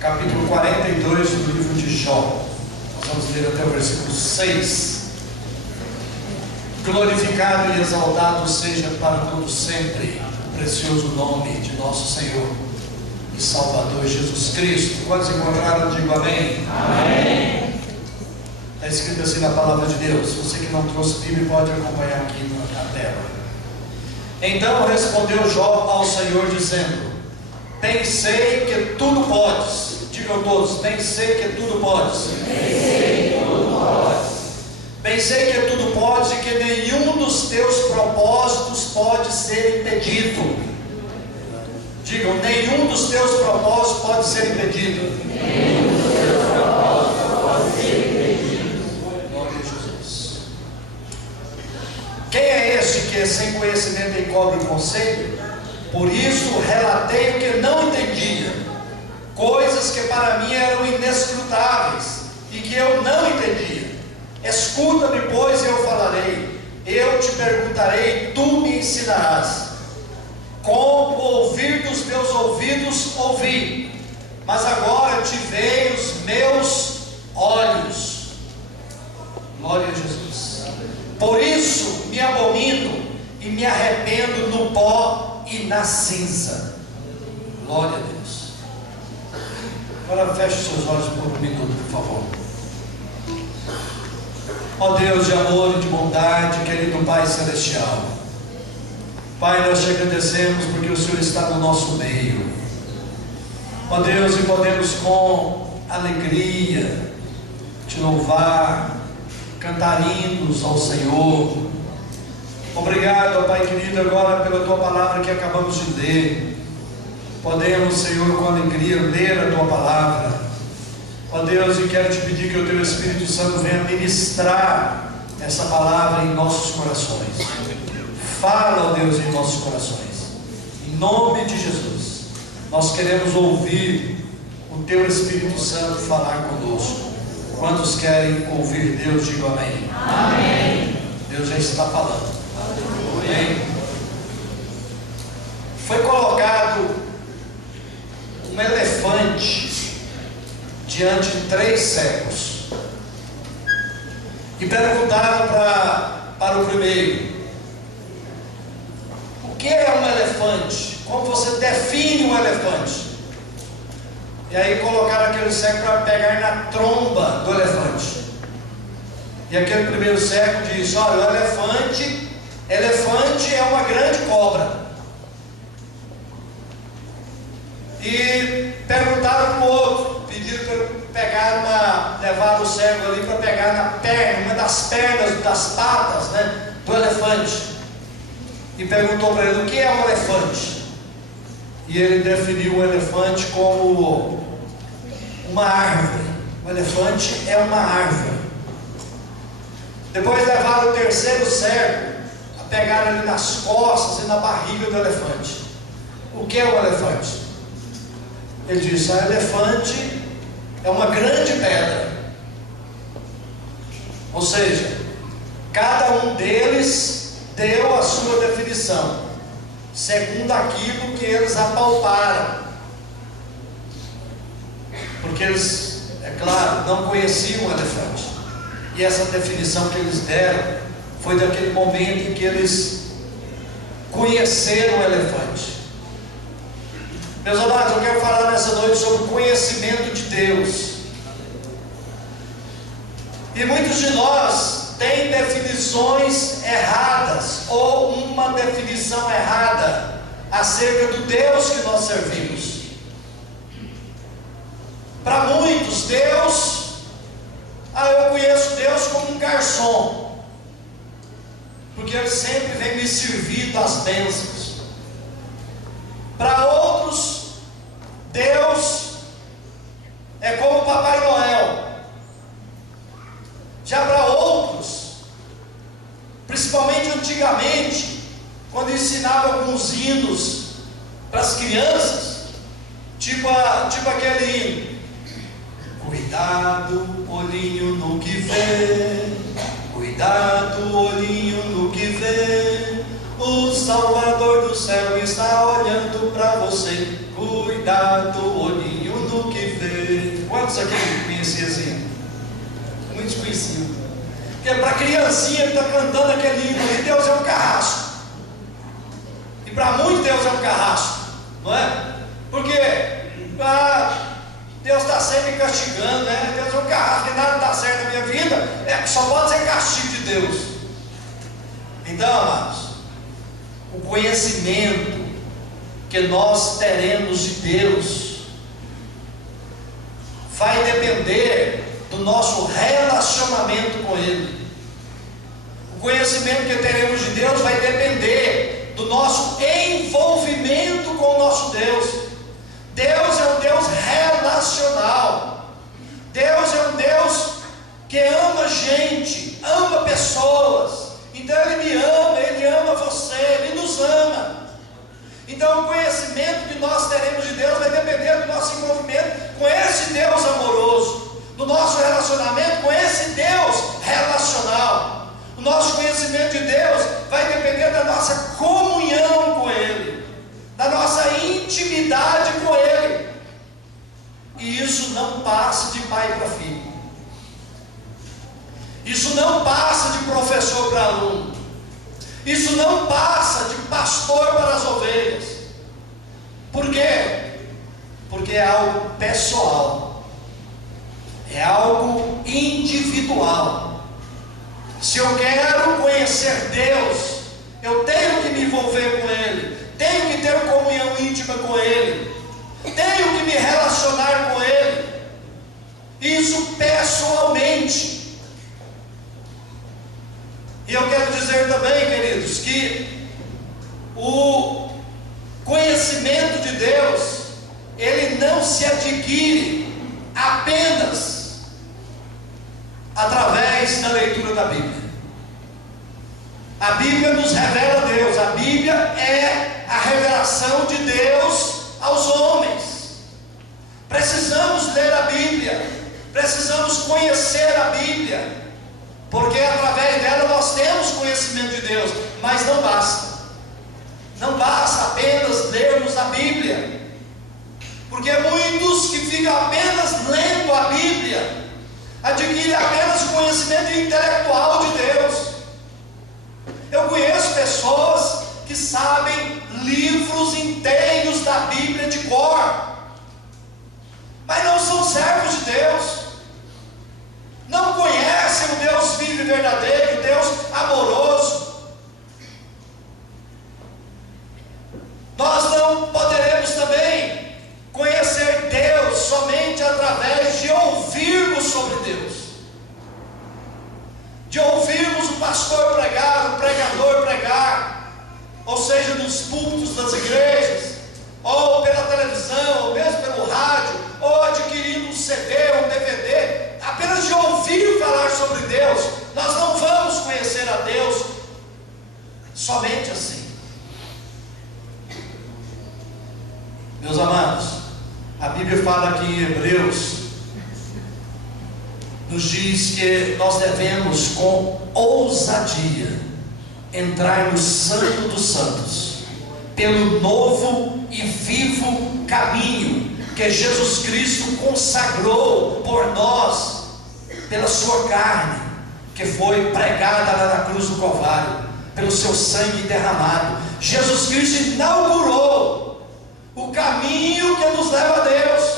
capítulo 42 do livro de Jó. Nós vamos ler até o versículo 6. Glorificado e exaltado seja para todo sempre o precioso nome de nosso Senhor e Salvador Jesus Cristo. Quantos encontraram, digo amém. Amém. Está escrito assim na palavra de Deus. Você que não trouxe Bíblia pode acompanhar aqui na tela. Então respondeu Jó ao Senhor dizendo: pensei que tudo podes. Digam todos: pensei que tudo podes. Pensei que tudo podes. Pensei que tudo podes e que nenhum dos teus propósitos pode ser impedido. Digam: nenhum dos teus propósitos pode ser impedido. Nenhum dos teus propósitos pode ser impedido. Glória a Jesus. Quem é este que sem conhecimento encobre conselho? Por isso relatei o que não entendia, coisas que para mim eram inescrutáveis e que eu não entendia. Escuta-me, pois, e eu falarei, eu te perguntarei, tu me ensinarás. Com o ouvir dos meus ouvidos ouvi, mas agora te veem os meus olhos. Glória a Jesus. Por isso me abomino e me arrependo no pó e na cinza. Glória a Deus. Agora feche seus olhos por um minuto, por favor. Ó Deus de amor e de bondade, querido Pai Celestial, Pai, nós te agradecemos porque o Senhor está no nosso meio. Ó Deus, e podemos com alegria te louvar, cantar hinos ao Senhor. Obrigado, ó Pai querido, agora pela Tua palavra que acabamos de ler. Podemos, Senhor, com alegria ler a Tua palavra. Ó Deus, e quero te pedir que o Teu Espírito Santo venha ministrar essa palavra em nossos corações. Fala, ó Deus, em nossos corações. Em nome de Jesus, nós queremos ouvir o Teu Espírito Santo falar conosco. Quantos querem ouvir Deus, digam amém. Amém. Deus já está falando. Amém. Foi colocado um elefante diante de 3 cegos e perguntaram para o primeiro: o que é um elefante? Como você define um elefante? E aí colocaram aquele cego para pegar na tromba do elefante. E aquele primeiro cego disse: olha, o elefante é uma grande cobra. E perguntaram para o outro, pediram para pegar levar o cego ali para pegar na perna, uma das pernas, das patas, né, do elefante. E perguntou para ele: o que é um elefante? E ele definiu o elefante como uma árvore. O elefante é uma árvore. Depois levaram o terceiro cego, a pegar ali nas costas e na barriga do elefante. O que é o elefante? Ele disse: o elefante é uma grande pedra. Ou seja, cada um deles deu a sua definição, segundo aquilo que eles apalparam. Porque eles, é claro, não conheciam o elefante. E essa definição que eles deram foi daquele momento em que eles conheceram o elefante. Meus amados, eu quero falar nessa noite sobre o conhecimento de Deus. E muitos de nós têm definições erradas, ou uma definição errada acerca do Deus que nós servimos. Para muitos, Deus, eu conheço Deus como um garçom, porque Ele sempre vem me servir das bênçãos. Para outros, Deus é como o Papai Noel. Já para outros, principalmente antigamente, quando ensinava alguns hinos para as crianças, tipo aquele hino: cuidado, olhinho no que vê, cuidado, olhinho no que vê, o Salvador do céu está olhando para você. Cuidado, olhinho no que vê. Quantos aqui conheciam assim? Muitos conheciam. Porque para a criancinha que está cantando aquele hino ali, Deus é um carrasco. E para muitos Deus é um carrasco, não é? Porque Deus está sempre castigando, né? Deus é um carrasco, e nada está certo na minha vida, só pode ser castigo de Deus. Então, amados, o conhecimento que nós teremos de Deus vai depender do nosso relacionamento com Ele. O conhecimento que teremos de Deus vai depender do nosso envolvimento com o nosso Deus. Deus é um Deus relacional. Deus é um Deus que ama gente, ama pessoas. Então Ele ama você, Ele nos ama. Então o conhecimento que nós teremos de Deus vai depender do nosso envolvimento com esse Deus amoroso, do nosso relacionamento com esse Deus relacional. O nosso conhecimento de Deus vai depender da nossa comunhão com Ele, da nossa intimidade com Ele. E isso não passa de pai para filho. Isso não passa de professor para aluno. Isso não passa de pastor para as ovelhas. Por quê? Porque é algo pessoal, é algo individual. Se eu quero conhecer Deus, eu tenho que me envolver com Ele, tenho que ter comunhão íntima com Ele, tenho que me relacionar com Ele, isso pessoalmente. E eu quero dizer também, queridos, que o conhecimento de Deus, ele não se adquire apenas através da leitura da Bíblia. A Bíblia nos revela Deus, a Bíblia é a revelação de Deus aos homens. Precisamos ler a Bíblia, precisamos conhecer a Bíblia, porque através dela nós temos conhecimento de Deus, mas não basta. Não basta apenas lermos a Bíblia, porque muitos que ficam apenas lendo a Bíblia adquirem apenas o conhecimento intelectual de Deus. Eu conheço pessoas que sabem livros inteiros da Bíblia de cor, mas não são servos de Deus, não conhecem o Deus vivo e verdadeiro, o Deus amoroso. Nós não poderemos também conhecer Deus somente através de ouvirmos sobre Deus, de ouvirmos o pastor pregar, o pregador pregar, ou seja, nos púlpitos das igrejas, ou pela televisão, ou mesmo pelo rádio, ou adquirindo um CD, um DVD, apenas de ouvir falar sobre Deus. Nós não vamos conhecer a Deus somente assim. Meus amados, a Bíblia fala aqui em Hebreus, nos diz que nós devemos com ousadia entrar no Santo dos Santos, pelo novo e vivo caminho que Jesus Cristo consagrou por nós, pela sua carne, que foi pregada lá na cruz do Calvário, pelo seu sangue derramado. Jesus Cristo inaugurou o caminho que nos leva a Deus.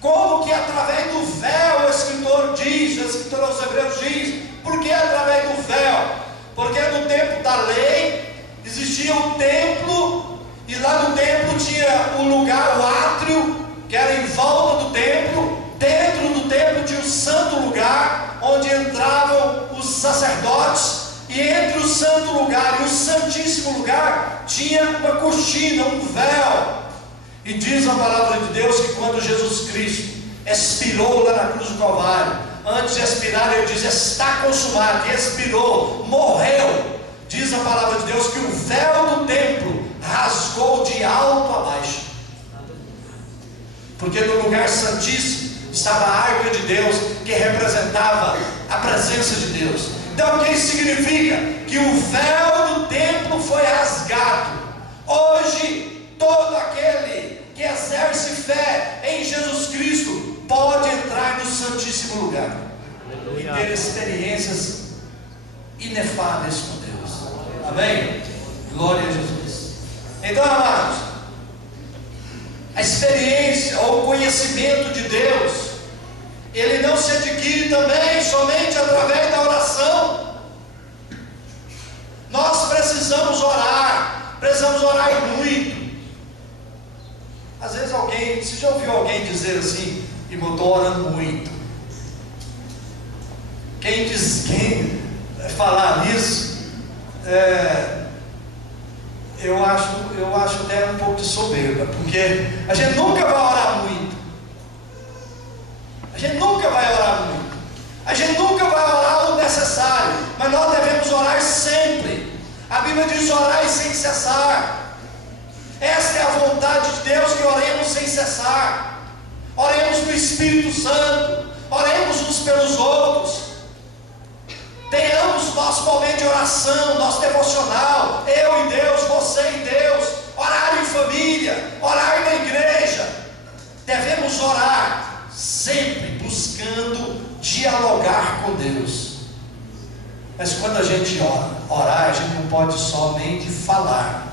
Como que através do véu, o escritor aos Hebreus diz, por que através do véu? Porque no tempo da lei existia um templo, e lá no templo tinha um lugar, o átrio, que era em volta do templo. Dentro do templo tinha um santo lugar, onde entravam os sacerdotes, e entre o santo lugar e o santíssimo lugar tinha uma cortina, um véu. E diz a palavra de Deus que quando Jesus Cristo expirou lá na cruz do Calvário, antes de expirar ele diz, está consumado, e expirou, morreu. Diz a palavra de Deus que o véu do templo rasgou de alto a baixo, porque no lugar santíssimo estava a arca de Deus, que representava a presença de Deus. Então o que isso significa? Que o véu do templo foi rasgado. Hoje todo aquele que exerce fé em Jesus Cristo pode entrar lugar e ter experiências inefáveis com Deus. Amém? Glória a Jesus. Então, amados, a experiência ou o conhecimento de Deus, ele não se adquire também somente através da oração. Nós precisamos orar muito. Às vezes você já ouviu alguém dizer assim, e eu estou orando muito? Quem falar nisso, eu acho até um pouco de soberba, porque a gente nunca vai orar muito. A gente nunca vai orar o necessário, mas nós devemos orar sempre. A Bíblia diz: orai sem cessar. Esta é a vontade de Deus, que oremos sem cessar. Oremos no Espírito Santo, oremos uns pelos outros. Tenhamos nosso momento de oração, nosso devocional, eu e Deus, você e Deus, orar em família, orar na igreja. Devemos orar sempre buscando dialogar com Deus. Mas quando a gente orar, a gente não pode somente falar,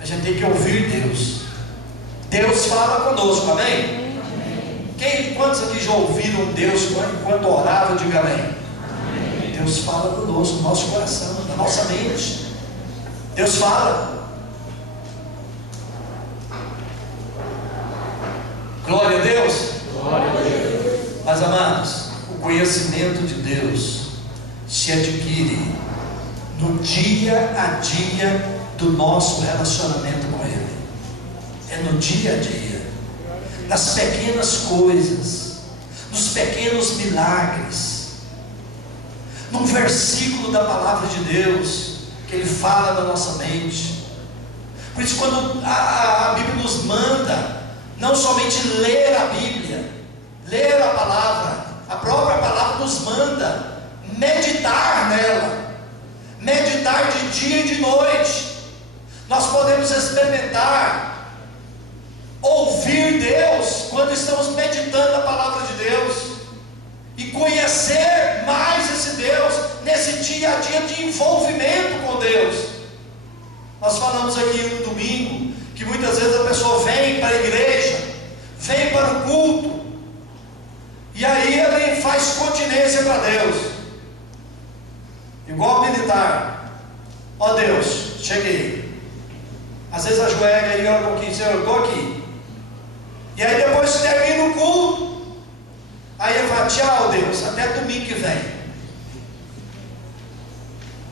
a gente tem que ouvir Deus. Deus fala conosco, amém? Quantos aqui já ouviram Deus enquanto orava? Diga amém. Deus fala conosco, no nosso coração, na nossa mente. Deus fala. Glória a Deus. Glória a Deus. Mas, amados, o conhecimento de Deus se adquire no dia a dia do nosso relacionamento com Ele. É no dia a dia, nas pequenas coisas, nos pequenos milagres, num versículo da palavra de Deus que Ele fala na nossa mente. Por isso, quando a Bíblia nos manda não somente ler a Bíblia, ler a palavra, a própria palavra nos manda meditar nela, meditar de dia e de noite. Nós podemos experimentar, ouvir Deus quando estamos meditando a palavra de Deus, e conhecer mais esse Deus nesse dia a dia de envolvimento com Deus. Nós falamos aqui no domingo que muitas vezes a pessoa vem para a igreja, vem para o culto, e aí ele faz continência para Deus, igual militar. Ó Deus, cheguei. Às vezes ajoelha e ora um pouquinho: Senhor, eu estou aqui. E aí depois termina o culto, aí ele fala: tchau Deus, até domingo que vem.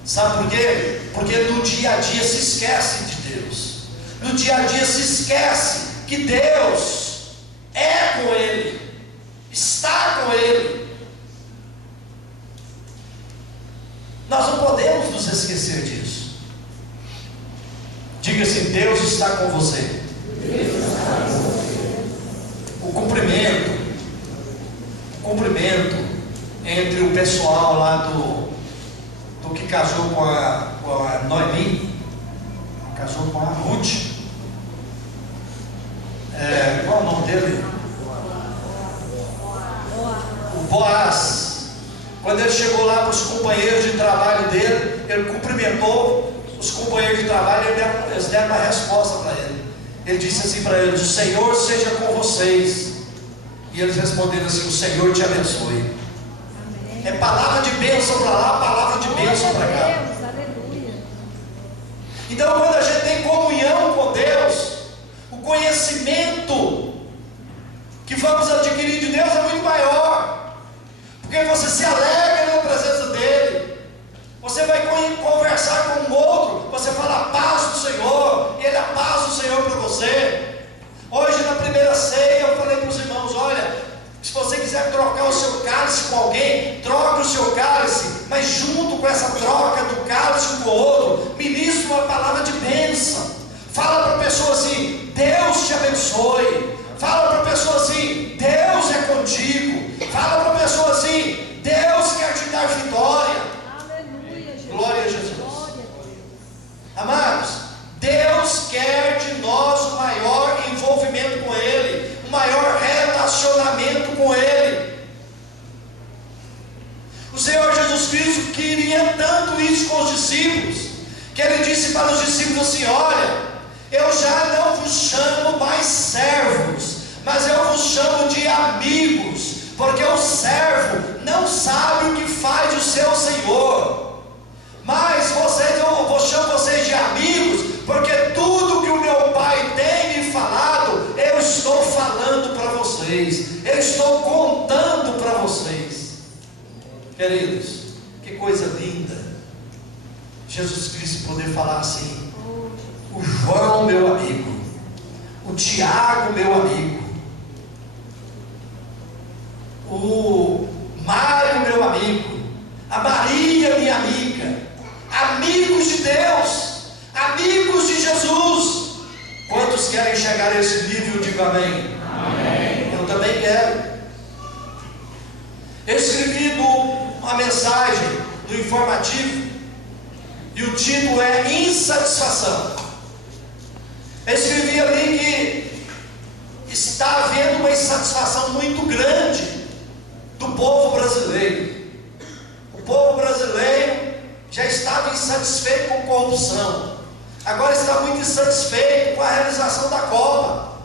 Sabe por quê? Porque no dia a dia se esquece de Deus. No dia a dia se esquece que Deus é com ele, está com ele. Nós não podemos nos esquecer disso. Diga assim: Deus está com você. Deus está com você. O cumprimento entre o pessoal lá do que casou com a Noemi, casou com a Ruth. Qual é o nome dele? O Boaz. Quando ele chegou lá para os companheiros de trabalho dele, ele cumprimentou os companheiros de trabalho, e eles deram uma resposta para ele. Ele disse assim para eles: o Senhor seja com vocês. E eles responderam assim: o Senhor te abençoe. Amém. É palavra de bênção para lá, palavra de bênção para cá. Então, quando a gente tem comunhão com Deus, o conhecimento que vamos adquirir de Deus é muito maior, porque você se alegra na presença dEle. Você vai conversar com o outro, você fala a paz do Senhor, e Ele é a paz do Senhor para você. Hoje na primeira ceia eu falei para os irmãos: olha, se você quiser trocar o seu cálice com alguém, troque o seu cálice, mas junto com essa troca do cálice com o outro, ministre uma palavra de bênção. Fala para a pessoa assim: Deus te abençoe. Fala para a pessoa assim: Deus é contigo. Fala para a pessoa assim: Deus quer te dar vitória. Aleluia, Jesus. Glória a Jesus. Glória. Amados, Deus quer de nós um maior envolvimento com Ele, um maior relacionamento com Ele. Jesus Cristo queria tanto isso com os discípulos, que ele disse para os discípulos assim: olha, eu já não vos chamo mais servos, mas eu vos chamo de amigos, porque o servo não sabe o que faz o seu senhor, mas eu chamo vocês de amigos, porque tudo que o meu Pai tem me falado, eu estou falando para vocês, eu estou contando para vocês. Queridos, que coisa linda, Jesus Cristo poder falar assim: o João meu amigo, o Tiago meu amigo, o Mário meu amigo, a Maria minha amiga, amigos de Deus, amigos de Jesus. Quantos querem chegar a esse nível? Diga amém. Amém. Eu também quero. Eu escrevi uma mensagem no informativo, e o título é Insatisfação. Eu escrevi ali que está havendo uma insatisfação muito grande do povo brasileiro. O povo brasileiro já estava insatisfeito com corrupção, agora está muito insatisfeito com a realização da Copa.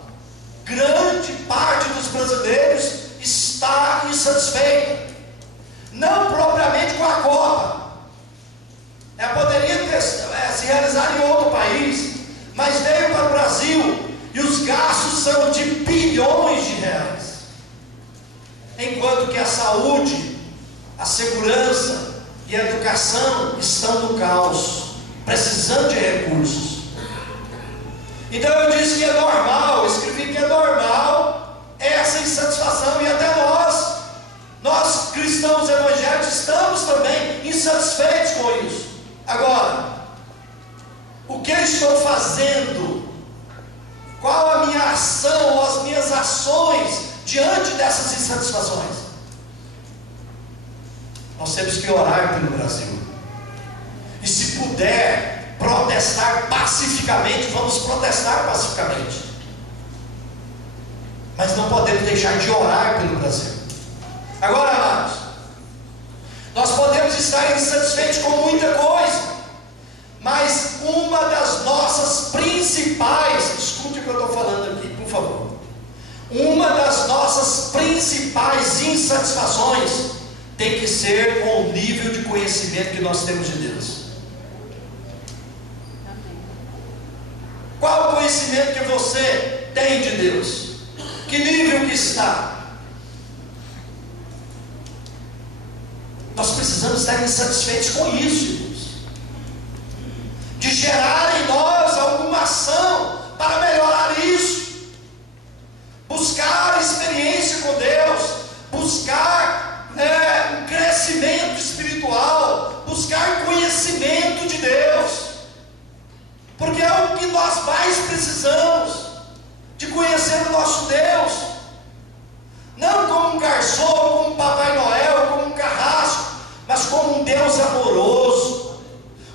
Grande parte dos brasileiros está insatisfeito, não propriamente com a Copa, poderia se realizar em outro país, mas veio para o Brasil e os gastos são de bilhões de reais, enquanto que a saúde, a segurança e a educação estão no caos, precisando de recursos. Então eu disse que é normal, escrevi que é normal essa insatisfação, e até nós cristãos evangélicos estamos também insatisfeitos com isso. Agora, o que eu estou fazendo? Qual a minha ação ou as minhas ações diante dessas insatisfações? Nós temos que orar pelo Brasil, e se puder protestar pacificamente, vamos protestar pacificamente, mas não podemos deixar de orar pelo Brasil. Agora, amados, nós podemos estar insatisfeitos com muita coisa, mas uma das nossas principais, escute o que eu estou falando aqui, por favor, uma das nossas principais insatisfações tem que ser com o nível de conhecimento que nós temos de Deus. Qual o conhecimento que você tem de Deus? Que nível que está? Nós precisamos estar insatisfeitos com isso, irmãos, de gerar em nós alguma ação para melhorar isso, buscar experiência com Deus, buscar um crescimento espiritual, buscar conhecimento de Deus, porque é o que nós mais precisamos, de conhecer o nosso Deus, não como um garçom, como um Papai Noel, como um carrasco, mas como um Deus amoroso,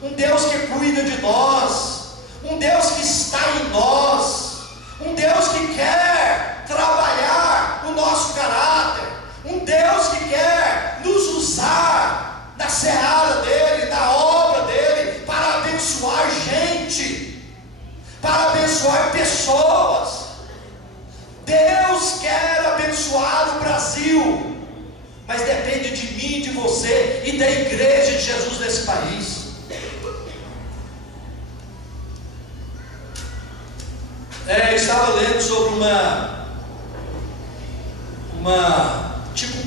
um Deus que cuida de nós, um Deus que está em nós, um Deus que quer trabalhar o nosso caráter, um Deus que quer nos usar na seara dele, na obra dele, para abençoar gente, para abençoar pessoas. Deus quer abençoar o Brasil, mas depende de mim, de você e da igreja de Jesus nesse país. Eu estava lendo sobre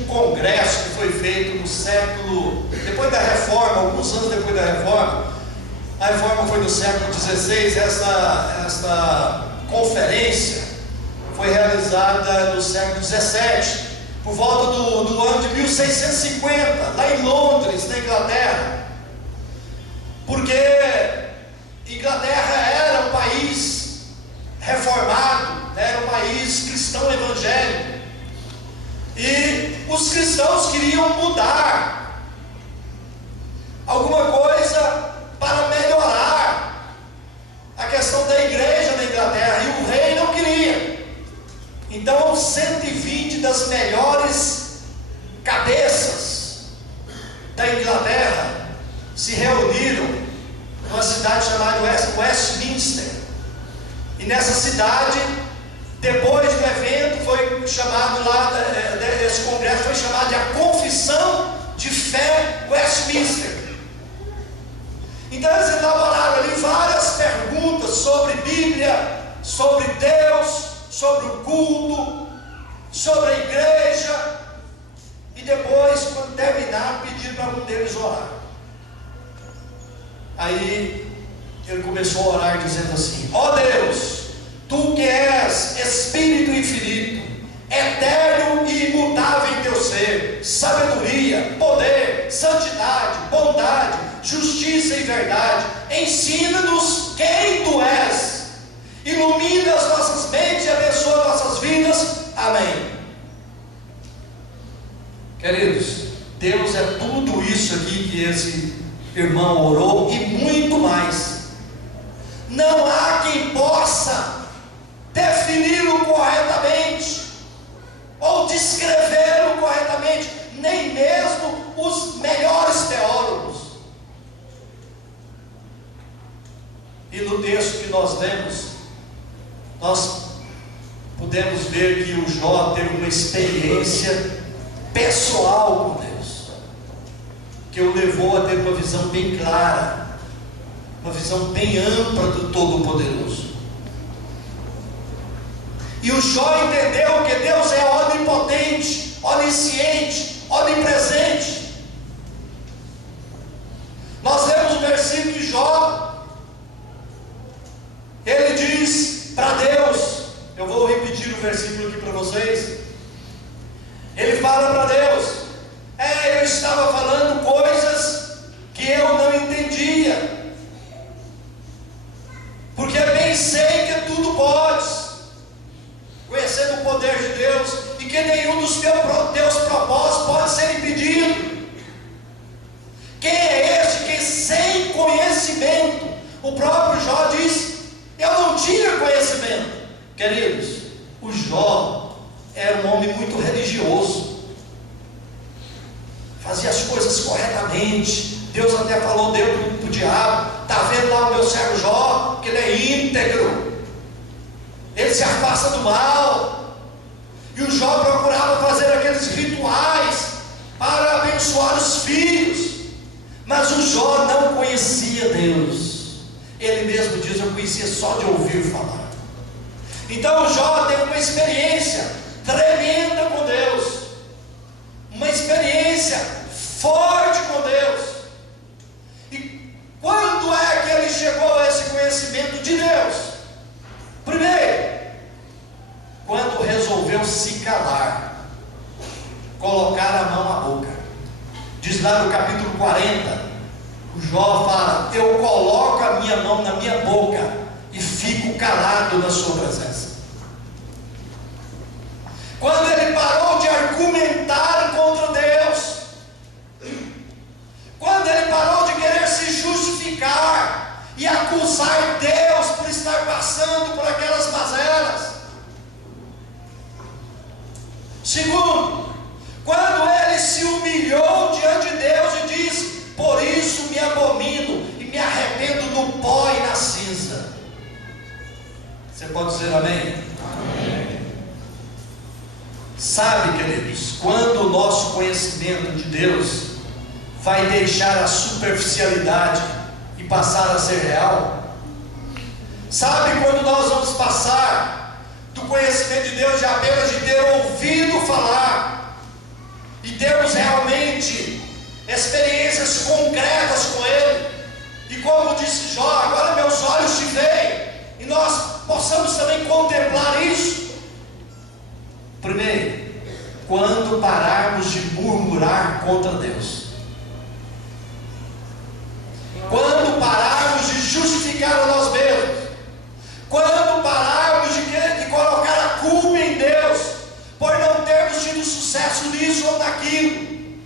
um congresso que foi feito no século, depois da reforma, alguns anos depois da reforma. A reforma foi no século XVI, essa conferência foi realizada no século XVII, por volta do ano de 1650, lá em Londres, na Inglaterra, porque Inglaterra era um país reformado, era um país cristão evangélico, e os cristãos queriam mudar alguma coisa para melhorar a questão da igreja na Inglaterra, e o rei não queria. Então 120 das melhores cabeças da Inglaterra E nessa cidade, depois do evento, foi chamado lá, esse congresso foi chamado de a Confissão de Fé Westminster. Então eles elaboraram ali várias perguntas sobre Bíblia, sobre Deus, sobre o culto, sobre a igreja. E depois, quando terminaram, pediram para um deles orar. Aí ele começou a orar dizendo assim: ó Deus, Tu que és Espírito infinito, eterno e imutável em teu ser, sabedoria, poder, santidade, bondade, justiça e verdade, ensina-nos quem Tu és, ilumina as nossas mentes e abençoa nossas vidas. Amém. Queridos, Deus é tudo isso aqui que esse irmão orou e muito mais. Não há quem possa defini-lo corretamente ou descrevê-lo corretamente, nem mesmo os melhores teólogos. E no texto que nós lemos, nós podemos ver que o Jó teve uma experiência pessoal com Deus, que o levou a ter uma visão bem clara, uma visão bem ampla do Todo-Poderoso. E o Jó entendeu que Deus é onipotente, onisciente, onipresente. Nós lemos o versículo de Jó, ele diz para Deus, eu vou repetir o versículo aqui para vocês. Ele fala para Deus: eu estava falando coisas que eu não entendia, porque bem sei que tudo podes, conhecendo o poder de Deus, e que nenhum dos teus propósitos pode ser impedido. Quem é este que sem conhecimento, o próprio Jó diz, eu não tinha conhecimento. Queridos, o Jó era um homem muito religioso, fazia as coisas corretamente. Deus até falou dele para o diabo: está vendo lá o meu servo Jó, que ele é íntegro, ele se afasta do mal. E o Jó procurava fazer aqueles rituais para abençoar os filhos, mas o Jó não conhecia Deus. Ele mesmo diz: eu conhecia só de ouvir falar. Então o Jó teve uma experiência tremenda com Deus, uma experiência forte com Deus. E quando é que ele chegou a esse conhecimento de Deus? Primeiro, quando resolveu se calar, colocar a mão à boca. Diz lá no capítulo 40, o Jó fala: eu coloco a minha mão na minha boca e fico calado na sua presença. Quando ele parou de argumentar contra Deus, quando ele parou de querer se justificar e acusar Deus por estar passando por aquelas mazelas. Segundo, quando ele se humilhou diante de Deus e disse: por isso me abomino e me arrependo no pó e na cinza. Você pode dizer amém? Amém. Sabe, queridos, quando o nosso conhecimento de Deus vai deixar a superficialidade e passar a ser real? Sabe quando nós vamos passar do conhecimento de Deus de apenas de ter ouvido falar e termos realmente experiências concretas com Ele? E como disse Jó: agora meus olhos te veem, e nós possamos também contemplar isso. Primeiro, quando pararmos de murmurar contra Deus, quando pararmos de justificar a nós mesmos, quando pararmos de colocar a culpa em Deus por não termos tido sucesso nisso ou naquilo,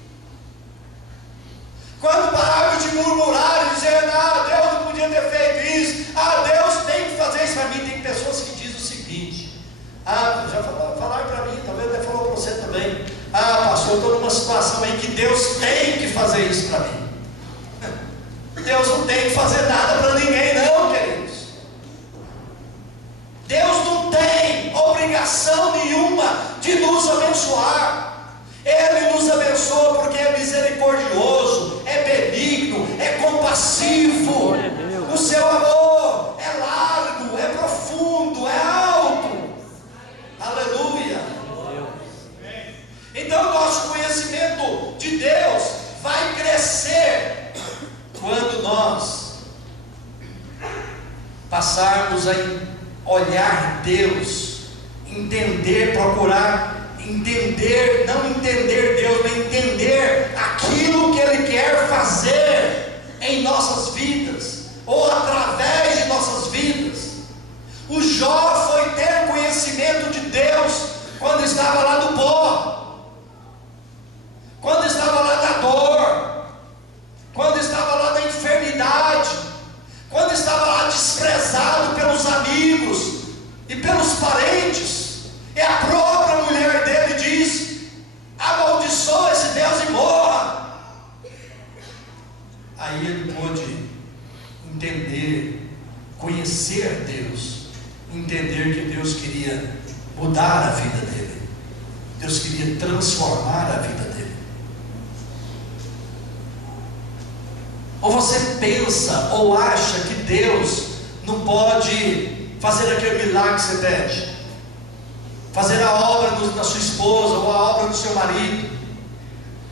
quando pararmos de murmurar e dizer: Deus não podia ter feito isso, Deus tem que fazer isso para mim. Tem pessoas que dizem o seguinte: já falaram para mim, talvez até falou para você também: pastor, eu estou numa situação aí que Deus tem que fazer isso para mim. Deus não tem que fazer nada para ninguém não, queridos. obrigação nenhuma de nos abençoar. Ele nos abençoa porque é misericordioso, é benigno, é compassivo. O seu amor é largo, é profundo, é alto. Aleluia. Então nosso conhecimento de Deus vai crescer quando nós passarmos a olhar Deus, entender, procurar entender, não entender Deus, mas entender aquilo que Ele quer fazer em nossas vidas, ou através de nossas vidas. O Jó foi ter conhecimento de Deus quando estava lá no pó, quando estava lá na dor, quando estava lá na enfermidade, quando estava lá desprezado pelos amigos e pelos parentes. É a própria mulher dele diz: amaldiçoa esse Deus e morra. Aí ele pôde entender, conhecer Deus, entender que Deus queria mudar a vida dele, Deus queria transformar a vida dele. Ou você pensa ou acha que Deus não pode fazer aquele milagre que você pede, fazer a obra da sua esposa, ou a obra do seu marido,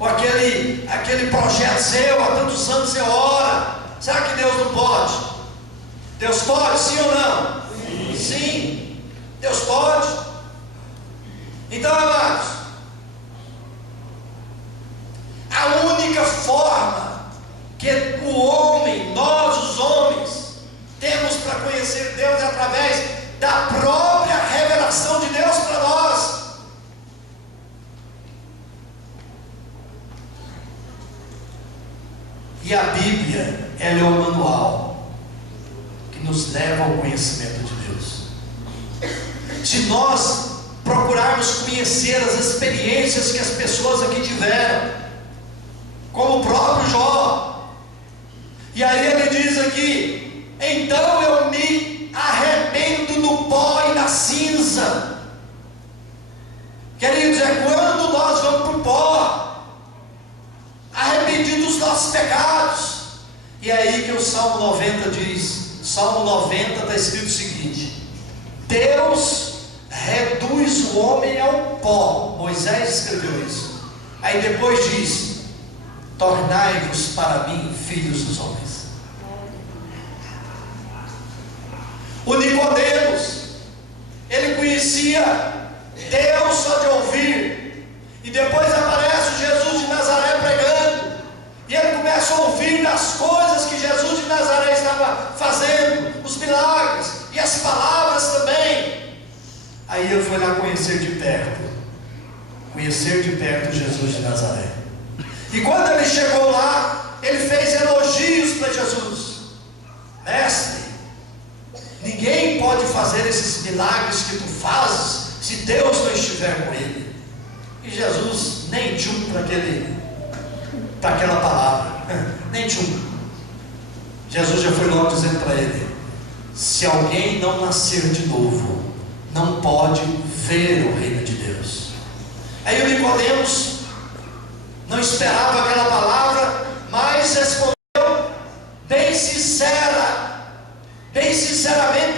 ou aquele projeto seu, há tantos anos você ora. Será que Deus não pode? Deus pode, sim ou não? Sim. Sim, Deus pode. Então, amados, a única forma que o homem, nós os homens, temos para conhecer Deus é através da própria revelação de Deus para nós. E a Bíblia, ela é o manual que nos leva ao conhecimento de Deus. Se nós procurarmos conhecer as experiências que as pessoas aqui tiveram, como o próprio Jó, e aí ele diz aqui: então eu me arrependo no pó e na cinza. Queridos, é quando nós vamos para o pó, arrependidos dos nossos pecados. E é aí que o Salmo 90 diz, Salmo 90 está escrito o seguinte: Deus reduz o homem ao pó. Moisés escreveu isso. Aí depois diz: tornai-vos para mim filhos dos homens. O Nicodemos, ele conhecia Deus só de ouvir, e depois aparece Jesus de Nazaré pregando, e ele começa a ouvir das coisas que Jesus de Nazaré estava fazendo, os milagres e as palavras também. Aí ele foi lá conhecer de perto Jesus de Nazaré. E quando ele chegou lá, ele fez elogios para Jesus: mestre, ninguém pode fazer esses milagres que tu fazes se Deus não estiver com ele. E Jesus nem tchum para aquela palavra, nem tchum. Jesus já foi logo dizendo para ele: se alguém não nascer de novo, não pode ver o reino de Deus. Aí o Nicodemos não esperava aquela palavra, mas respondeu bem sinceramente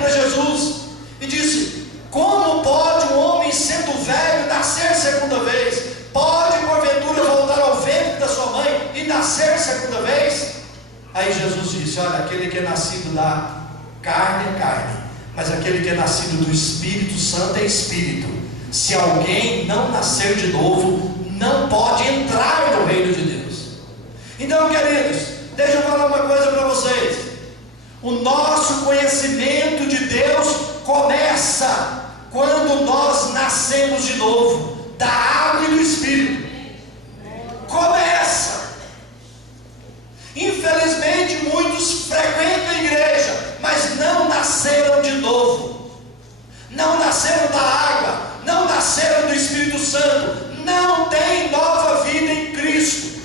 para Jesus, e disse: como pode um homem sendo velho nascer segunda vez? Pode porventura voltar ao ventre da sua mãe e nascer segunda vez? Aí Jesus disse: olha, aquele que é nascido da carne é carne, mas aquele que é nascido do Espírito Santo é Espírito. Se alguém não nascer de novo, não pode entrar no reino de Deus. Então, queridos, deixa eu falar uma coisa para vocês. O nosso conhecimento de Deus começa quando nós nascemos de novo, da água e do Espírito. Começa. Infelizmente muitos frequentam a igreja, mas não nasceram de novo, não nasceram da água, não nasceram do Espírito Santo, não tem nova vida em Cristo.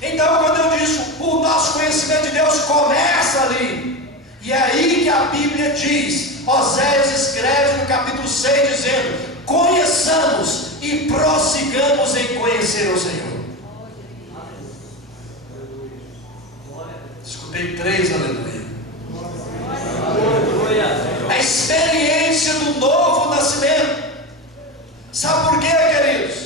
Então, quando eu disse, o nosso conhecimento de Deus começa ali. E é aí que a Bíblia diz, Oséias escreve no capítulo 6 dizendo: conheçamos e prossigamos em conhecer o Senhor. Escutei 3, aleluia. A experiência do novo nascimento. Sabe por quê, queridos?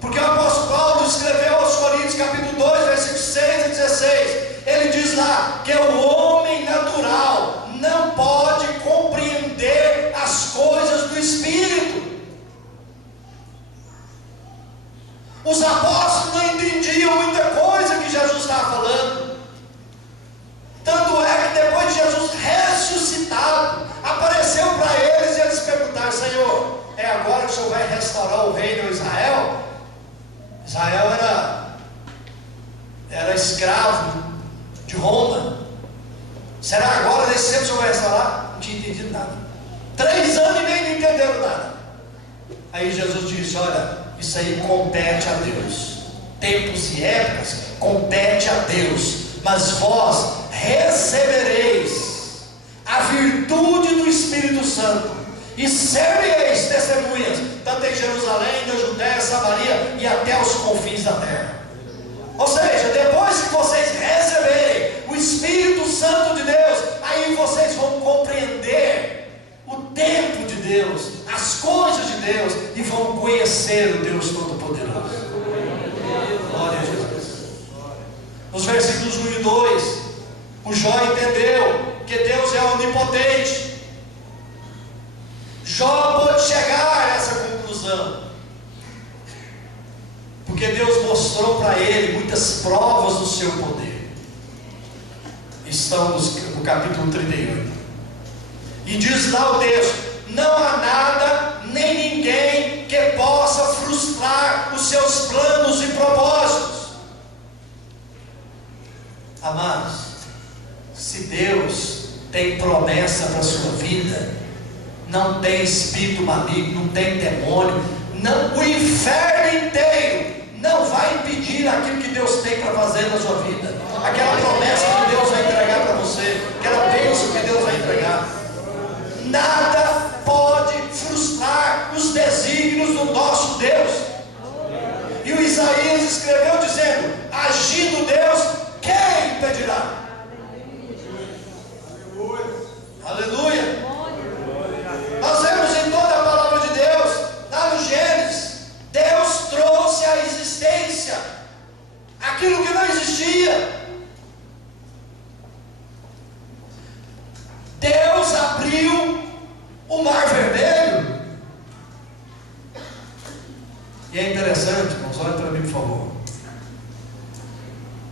Porque o apóstolo Paulo escreveu aos Coríntios, capítulo 2, versículos 6 e 16. Ele diz lá que o homem natural não pode compreender as coisas do Espírito. Os apóstolos não entendiam muita coisa que Jesus estava falando. Tanto é que depois de Jesus ressuscitado, apareceu para eles e eles perguntaram: Senhor, é agora que o Senhor vai restaurar o reino de Israel? Israel era escravo de Roma. Será agora, nesse tempo, o Senhor vai restaurar? Não tinha entendido nada. 3 anos e meio não entenderam nada. Aí Jesus disse: olha, isso aí compete a Deus. Tempos e épocas compete a Deus. Mas vós recebereis a virtude do Espírito Santo e sereis testemunhas, tanto em Jerusalém, na Judéia, Samaria e até os confins da terra. Ou seja, depois que vocês receberem o Espírito Santo de Deus, aí vocês vão compreender o tempo de Deus, as coisas de Deus, e vão conhecer o Deus Todo-Poderoso. Glória a Jesus. Nos versículos 1 e 2, o Jó entendeu que Deus é onipotente. Jó pôde chegar a essa conclusão, porque Deus mostrou para ele muitas provas do seu poder. Estamos no capítulo 38. E diz lá o texto: não há nada nem ninguém que possa frustrar os seus planos e propósitos. Amados, se Deus tem promessa para a sua vida, não tem espírito maligno, não tem demônio, não, o inferno inteiro não vai impedir aquilo que Deus tem para fazer na sua vida, aquela promessa que Deus vai entregar para você, aquela bênção que Deus vai entregar. Nada pode frustrar os desígnios do nosso Deus. E o Isaías escreveu dizendo: agindo Deus, quem impedirá? Aleluia. Nós vemos em toda a palavra de Deus, lá no Gênesis, Deus trouxe à existência aquilo que não existia. Deus abriu o Mar Vermelho. E é interessante, irmãos, olha para mim, por favor.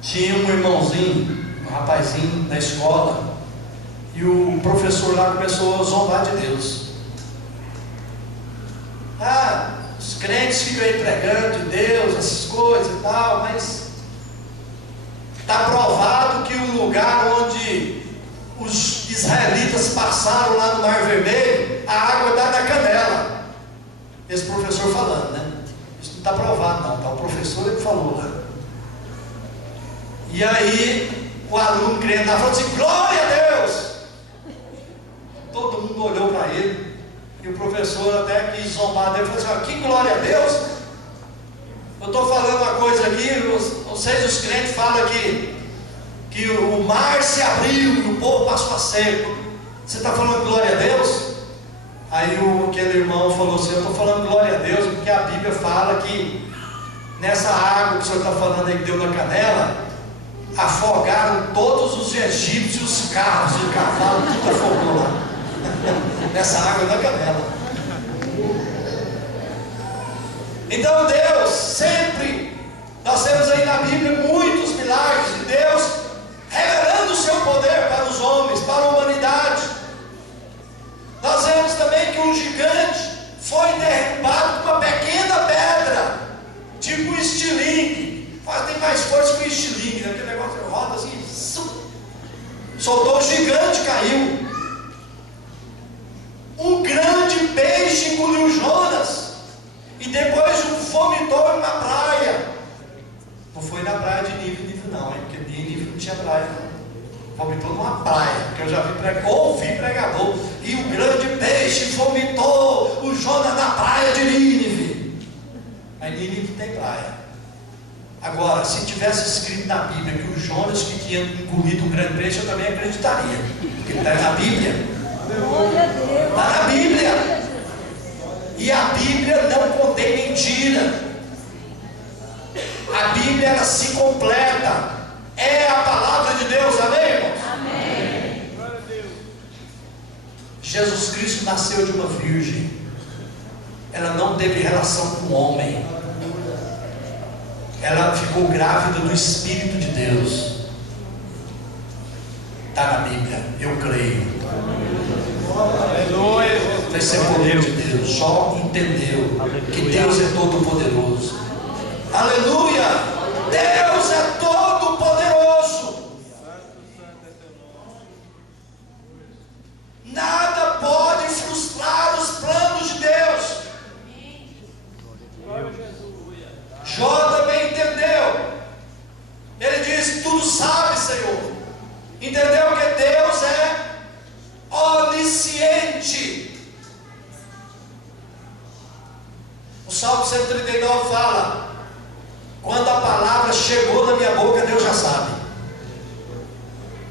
Tinha um irmãozinho, um rapazinho na escola, e o professor lá começou a zombar de Deus. Os crentes ficam aí pregando de Deus, essas coisas e tal, mas está provado que o lugar onde os israelitas passaram lá no Mar Vermelho, a água dá na canela. Esse professor falando, né? Isso não está provado não, tá? O professor que falou lá. E aí o aluno crente lá falou assim: glória a Deus! Todo mundo olhou para ele, e o professor até quis zombar dele, falou assim: que glória a Deus! Eu estou falando uma coisa aqui, vocês os crentes falam aqui que o mar se abriu e o povo passou a seco. Você está falando glória a Deus? Aí aquele irmão falou assim: eu estou falando glória a Deus porque a Bíblia fala que nessa água que o senhor está falando aí que deu na canela, afogaram todos os egípcios, os carros e o cavalo, tudo afogou lá. Nessa água da canela. Então Deus sempre, nós temos aí na Bíblia muitos milagres de Deus revelando o seu poder para os homens, para a humanidade. Nós vemos também que um gigante foi derrubado com uma pequena pedra, tipo um estilingue. Tem mais força que o estilingue, né? Aquele negócio que roda assim, soltou o gigante, caiu. Um grande peixe engoliu Jonas, e depois vomitou na praia. Não foi na praia de Nínive não, hein? Porque Nínive não tinha praia não. Vomitou numa praia, que eu já ouvi pregador, e o grande peixe vomitou o Jonas na praia. Mas Nínive tem praia. Agora, se tivesse escrito na Bíblia que o Jonas que tinha engolido um grande peixe, eu também acreditaria. Porque está na Bíblia. Está na Bíblia. E a Bíblia não contém mentira. A Bíblia, ela se completa. É a palavra de Deus, amém, irmãos? Amém. Jesus Cristo nasceu de uma virgem. Ela não teve relação com o homem. Ela ficou grávida do Espírito de Deus. Está na Bíblia, eu creio. Aleluia. Esse é o poder de Deus. Jó entendeu que Deus é todo poderoso. Aleluia! Deus é todo poderoso. Nada pode frustrar os planos de Deus. Jó também entendeu. Ele diz: tudo sabe, Senhor. Entendeu que Deus é onisciente. O Salmo 139 fala: quando a palavra chegou na minha boca, Deus já sabe.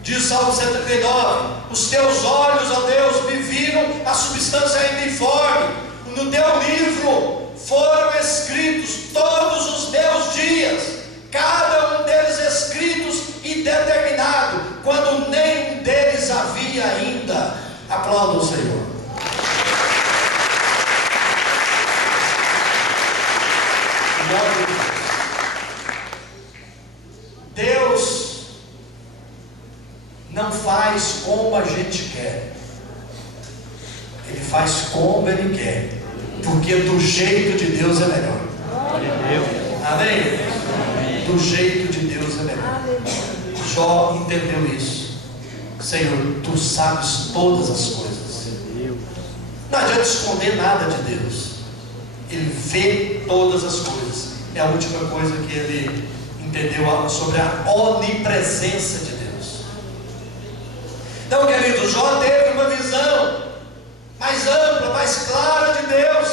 Diz o Salmo 139: os teus olhos, ó Deus, me viram a substância ainda informe. No teu livro foram escritos todos os meus dias, cada um deles escritos e determinado, quando nenhum deles havia ainda. Aplauda o Senhor. Deus não faz como a gente quer. Ele faz como Ele quer. Porque do jeito de Deus é melhor. Amém? Do jeito de Deus é melhor. Jó entendeu isso. Senhor, Tu sabes todas as coisas. Não adianta esconder nada de Deus. Ele vê todas as coisas. É a última coisa que ele entendeu sobre a onipresença de Deus. Então, querido, Jó teve uma visão mais ampla, mais clara de Deus.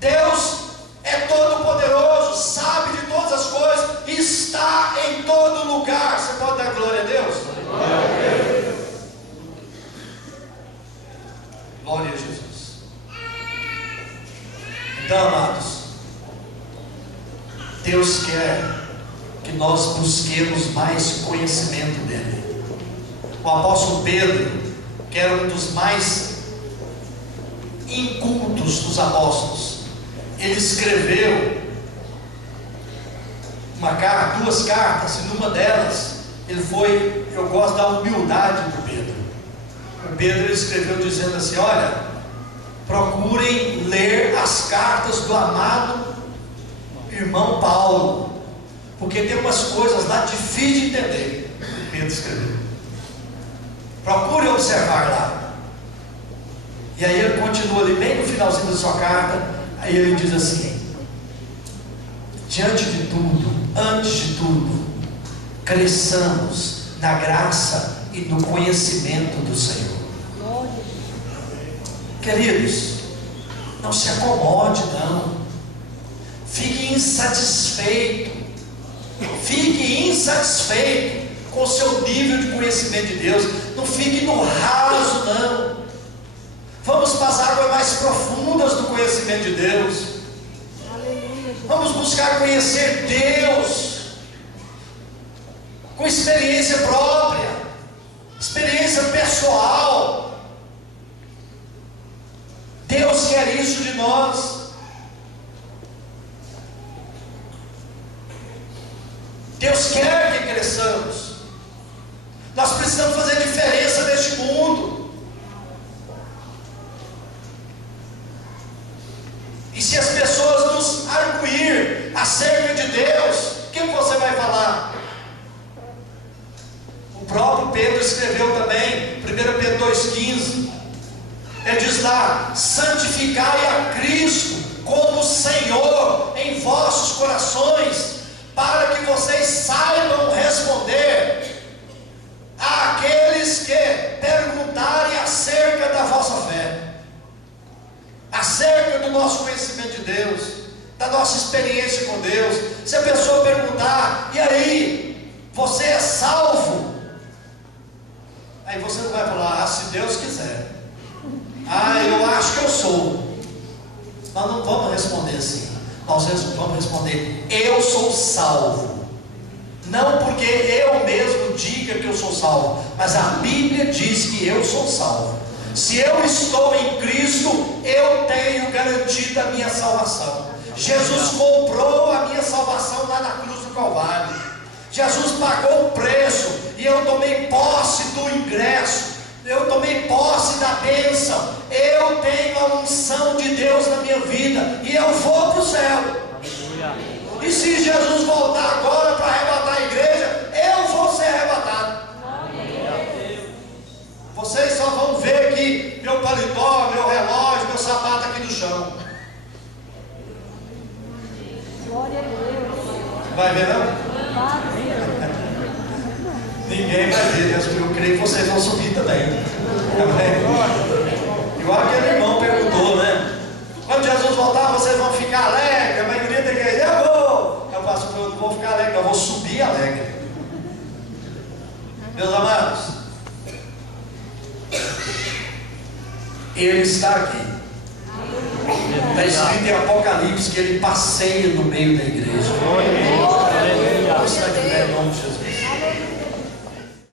Deus é todo poderoso, sabe de todas as coisas, está em todo lugar. Você pode dar glória a Deus? Glória a Deus. Glória a Jesus. Então, amados, Deus quer que nós busquemos mais conhecimento dEle. O apóstolo Pedro, que era um dos mais incultos dos apóstolos, ele escreveu duas cartas, e numa delas eu gosto da humildade do Pedro. O Pedro ele escreveu dizendo assim: olha, procurem ler as cartas do amado irmão Paulo, porque tem umas coisas lá difíceis de entender. O Pedro escreveu. Procure observar lá. E aí ele continua ali, bem no finalzinho da sua carta. Aí ele diz assim: diante de tudo, antes de tudo, cresçamos na graça e no conhecimento do Senhor. Queridos, não se acomode, não. Fique insatisfeito. Fique insatisfeito com o seu nível de conhecimento de Deus. Não fique no raso, não. Vamos para as águas mais profundas do conhecimento de Deus. Vamos buscar conhecer Deus com experiência própria, experiência pessoal. Deus quer isso de nós. Deus quer que cresçamos. Nós precisamos fazer diferença neste mundo. E se as pessoas nos arguir acerca de Deus, o que você vai falar? O próprio Pedro escreveu também, 1 Pedro 2,15. Ele diz lá: santificai a Cristo como Senhor em vossos corações, para que vocês saibam responder àqueles que perguntarem acerca da vossa fé, acerca do nosso conhecimento de Deus. da nossa experiência com Deus. Se a pessoa perguntar: e aí, você é salvo? Aí você não vai falar: ah, se Deus quiser. Ah, eu acho que eu sou. Nós não vamos responder assim. Nós vamos responder: eu sou salvo. Não porque eu mesmo diga que eu sou salvo, mas a Bíblia diz que eu sou salvo. Se eu estou em Cristo, eu tenho garantido a minha salvação. Jesus comprou a minha salvação lá na cruz do Calvário. Jesus pagou o preço e eu tomei posse do ingresso. Eu tomei posse da bênção. Eu tenho a unção de Deus na minha vida e eu vou para o céu. E se Jesus voltar agora para arrebatar a igreja, eu vou ser arrebatado. Vocês só vão ver aqui meu paletó, meu relógio, meu sapato aqui no chão. Glória a Deus. Vai ver não? Ninguém vai ver, mas eu creio que vocês vão subir também. Igual aquele irmão perguntou, né? Quando Jesus voltar, vocês vão ficar alegres? A maioria da igreja: eu vou. Eu faço, eu não vou ficar alegre, eu vou subir alegre. Meus amados, Ele está aqui. Está escrito em Apocalipse que Ele passeia no meio da igreja.